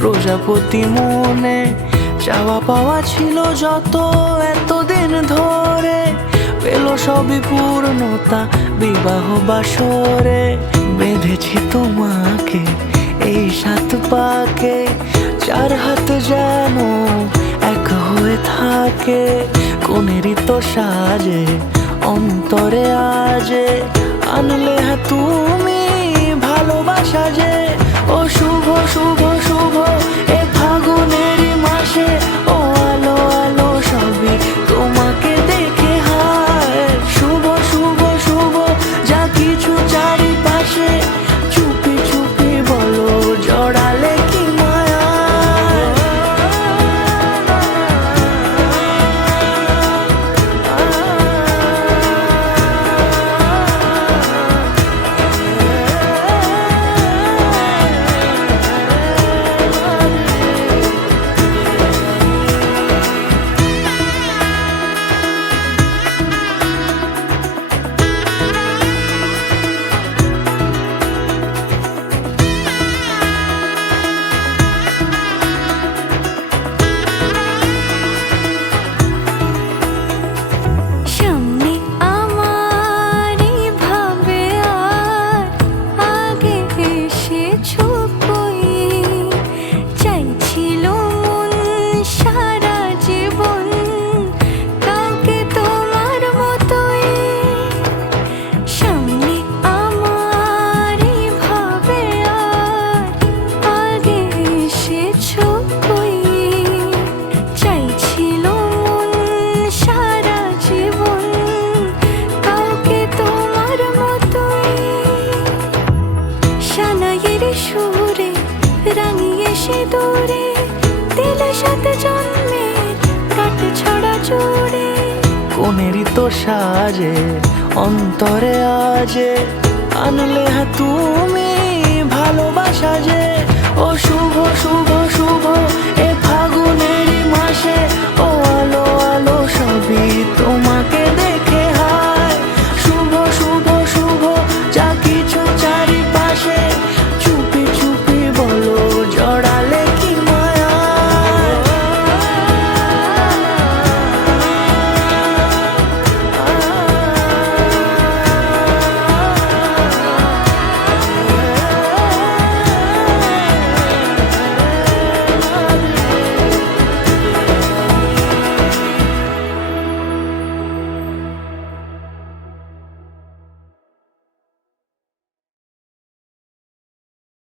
প্রজাপতি মনে চাওয়া পাওয়া ছিল যত এতদিন ধরে, পেল সবই পূর্ণতা বিবাহ বাসরে। বেঁধেছি তোমাকে এই 7 পাকে, 4 হাত যেন এক হয়ে থাকে। কোনেরই তো সাজে অন্তরে আজে আনলে তুমি ভালোবাসা যে। ও শুভ শুভ শুভ এ ফাগুনেরই মাসে, ও আলো আলো সবই তোমাকে দেখে হায়। শুভ শুভ শুভ যা কিছু চারিপাশে, চুপি চুপি বলো জড়ালে কি মায়া। সুরে রাঙিয়ে সে দূরে দিলে 7 জন্মের কাট ছড়া জোড়ে। কোনেরই তো সাজে অন্তরে আজে আনলে তুমি ভালোবাসা যে। ও শুভ শুভ শুভ